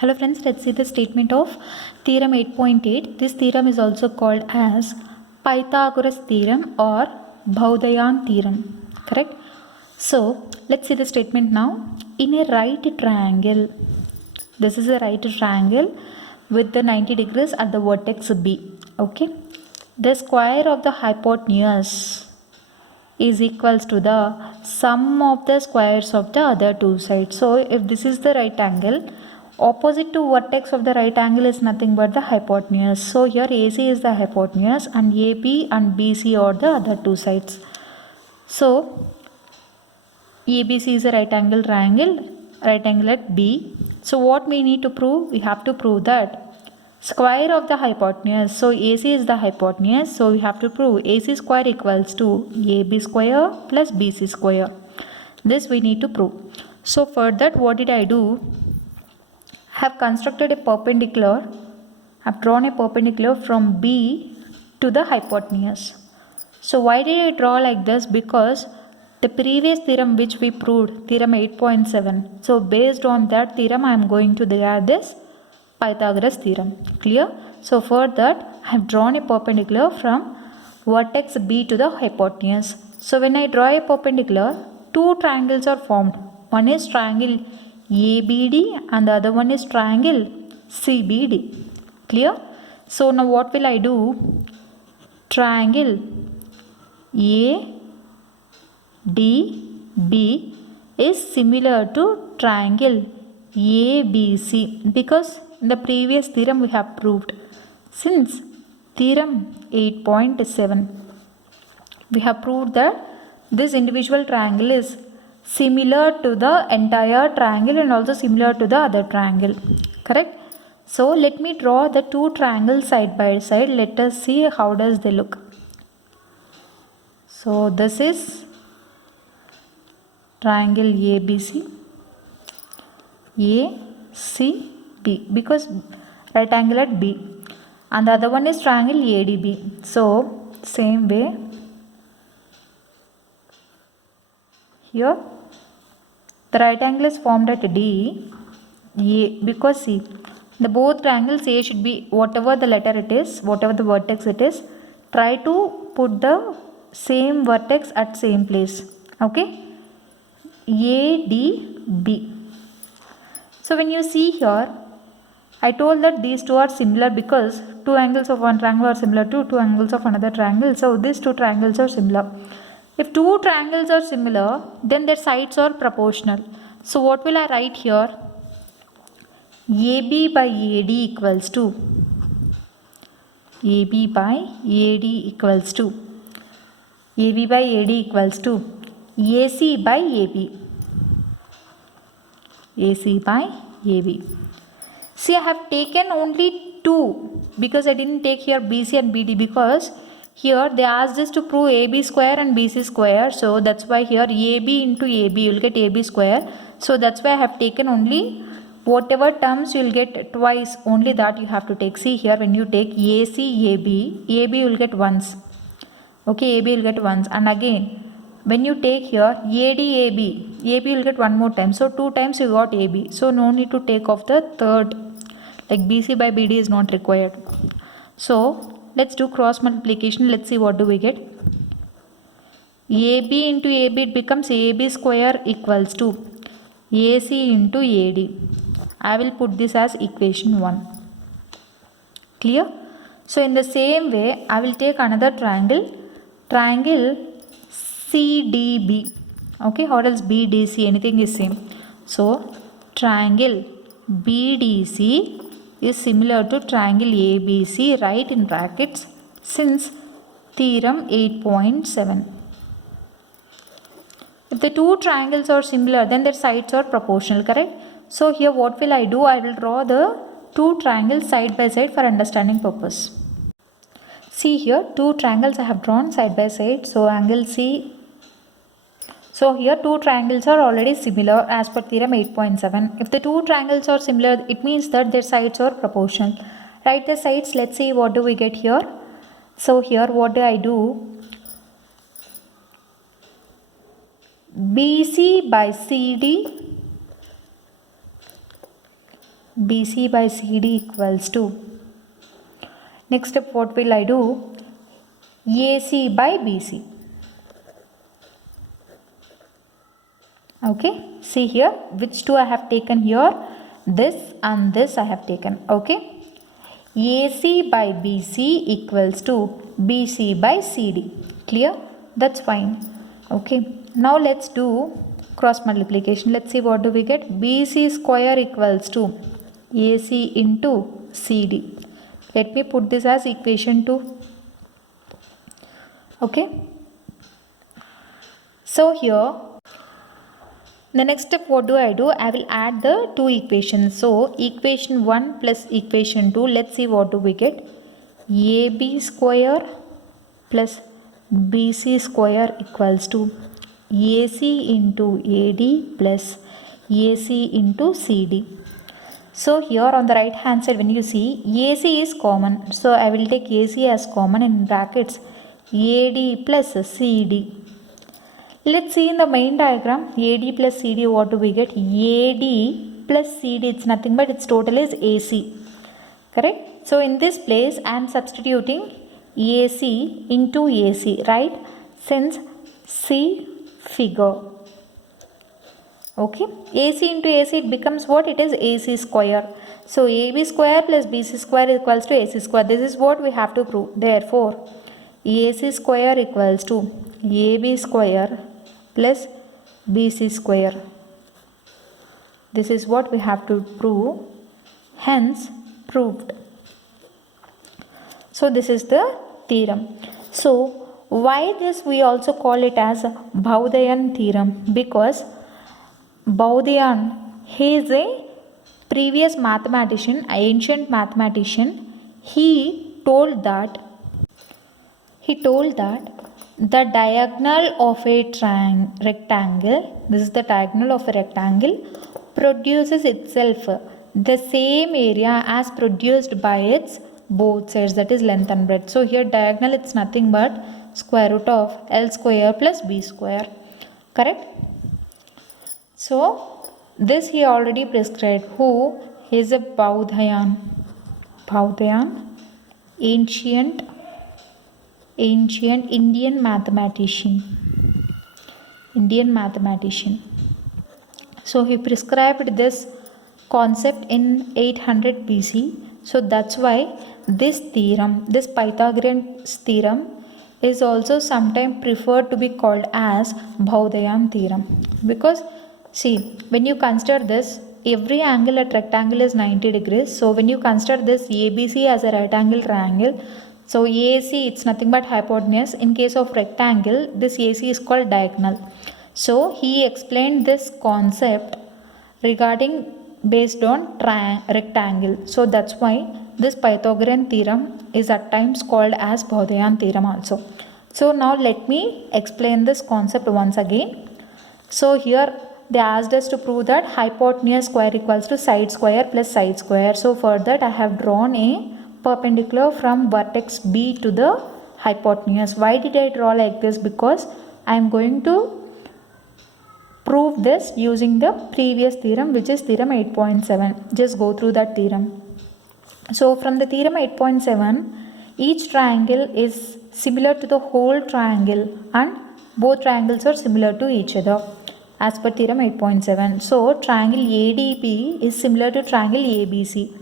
Hello friends, let's see the statement of theorem 8.8. This theorem is also called as Pythagoras theorem or Bhaudhayan theorem. Correct? So, let's see the statement now. In a right triangle, this is a right triangle with the 90 degrees at the vertex B. Okay? The square of the hypotenuse is equals to the sum of the squares of the other two sides. So, if this is the right angle, opposite to vertex of the right angle is nothing but the hypotenuse. So, here AC is the hypotenuse and AB and BC are the other two sides. So, ABC is a right angle triangle at B. So, what we need to prove? We have to prove that square of the hypotenuse. So AC is the hypotenuse. So we have to prove AC square equals to AB square plus BC square. This we need to prove. So for that, what did I do? I have constructed a perpendicular. I have drawn a perpendicular from B to the hypotenuse. So why did I draw like this? Because the previous theorem which we proved, theorem 8.7. So based on that theorem, I am going to derive this Pythagoras theorem. Clear? So for that, I have drawn a perpendicular from vertex B to the hypotenuse. So when I draw a perpendicular, two triangles are formed. One is triangle ABD and the other one is triangle CBD. Clear? So now what will I do? Triangle ADB is similar to triangle ABC because in the previous theorem we have proved. Since theorem 8.7 we have proved that this individual triangle is similar to the entire triangle and also similar to the other triangle. Correct? So let me draw the two triangles side by side. Let us see how does they look. So this is triangle ABC. ACB because right angle at B and the other one is triangle ADB. So same way here the right angle is formed at D because see the both triangles A should be whatever the letter it is, whatever the vertex it is, try to put the same vertex at same place. Okay, ADB. So when you see here, I told that these two are similar because two angles of one triangle are similar to two angles of another triangle. So these two triangles are similar. If two triangles are similar, then their sides are proportional. So what will I write here? AB by AD equals to AB by AD equals to AB by AD equals to AC by AB. AC by AB. See, I have taken only two because I didn't take here BC and BD because here they asked us to prove AB square and BC square. So that's why here AB into AB you will get AB square. So that's why I have taken only whatever terms you will get twice, only that you have to take. See here when you take AC AB, AB you will get once. Okay, AB will get once and again when you take here ADAB, AB will get one more time. So two times you got AB. So no need to take off the third. Like BC by BD is not required. So let's do cross multiplication. Let's see what do we get. AB into AB it becomes AB square equals to AC into AD. I will put this as equation 1. Clear? So in the same way I will take another triangle. Triangle CDB. Okay, or else BDC, anything is same. So triangle BDC is similar to triangle ABC, write in brackets since theorem 8.7. If the two triangles are similar, then their sides are proportional, correct? So here what will I do? I will draw the two triangles side by side for understanding purpose. See here two triangles I have drawn side by side. So angle C. So here two triangles are already similar as per theorem 8.7. If the two triangles are similar, it means that their sides are proportional. Write the sides. Let's see what do we get here. So here what do I do? BC by CD BC by CD equals to, next step what will I do? AC by BC. Okay, see here which two I have taken here, this and this I have taken. Okay, AC by BC equals to BC by CD. Clear? That's fine. Okay, now let's do cross multiplication. Let's see what do we get. BC square equals to AC into CD. Let me put this as equation 2. Okay, so here the next step what do? I will add the two equations. So equation 1 plus equation 2, let's see what do we get. AB square plus BC square equals to AC into AD plus AC into CD. So here on the right hand side when you see AC is common, so I will take AC as common in brackets AD plus CD. Let's see in the main diagram AD plus CD what do we get. AD plus CD, it's nothing but its total is AC, correct? So in this place I am substituting AC into AC, right? Since see figure. Okay, AC into AC it becomes what? It is AC square. So AB square plus BC square equals to AC square. This is what we have to prove. Therefore AC square equals to AB square plus BC square. This is what we have to prove. Hence proved. So this is the theorem. So why this we also call it as Bhaudayan theorem? Because Bhaudayan, he is a previous mathematician, ancient mathematician. He told that the diagonal of a rectangle, this is the diagonal of a rectangle, produces itself the same area as produced by its both sides, that is length and breadth. So here diagonal it's nothing but square root of L square plus B square, correct? So this he already prescribed. Who is a Bhaudayan? Ancient Indian mathematician. So he prescribed this concept in 800 BC. So that's why this theorem, this Pythagorean theorem, is also sometimes preferred to be called as Bhaudayan theorem. Because see, when you consider this, every angle at rectangle is 90 degrees. So when you consider this ABC as a right angle triangle, so AC it's nothing but hypotenuse. In case of rectangle, this AC is called diagonal. So he explained this concept regarding based on rectangle. So that's why this Pythagorean theorem is at times called as Bhaudayan theorem also. So now let me explain this concept once again. So here they asked us to prove that hypotenuse square equals to side square plus side square. So for that I have drawn a perpendicular from vertex B to the hypotenuse. Why did I draw like this? Because I am going to prove this using the previous theorem, which is theorem 8.7. Just go through that theorem. So from the theorem 8.7, each triangle is similar to the whole triangle and both triangles are similar to each other as per theorem 8.7. So triangle ADB is similar to triangle ABC.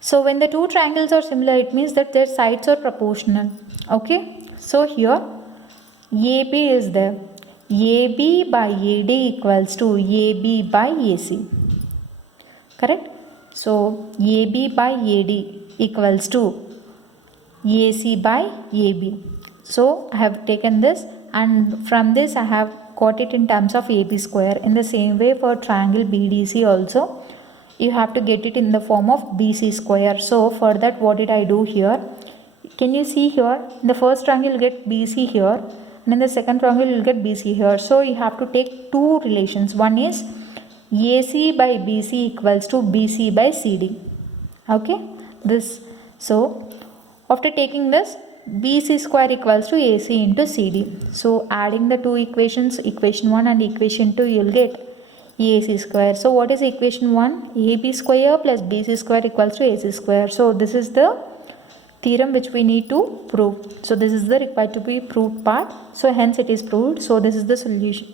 So when the two triangles are similar, it means that their sides are proportional. Okay. So here AB is there. AB by AD equals to AB by AC. Correct? So AB by AD equals to AC by AB. So I have taken this and from this I have got it in terms of AB square. In the same way for triangle BDC also you have to get it in the form of BC square. So for that what did I do here? Can you see here? In the first triangle you get BC here and in the second triangle you will get BC here. So you have to take two relations. One is AC by BC equals to BC by CD. Okay. This. So after taking this, BC square equals to AC into CD. So adding the two equations, equation 1 and equation 2, you will get AC square. So what is equation 1? AB square plus BC square equals to AC square. So this is the theorem which we need to prove. So this is the required to be proved part. So hence it is proved. So this is the solution.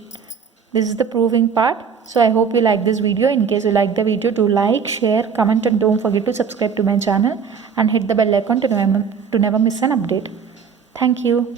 This is the proving part. So I hope you like this video. In case you like the video, do like, share, comment, and don't forget to subscribe to my channel and hit the bell icon to never miss an update. Thank you.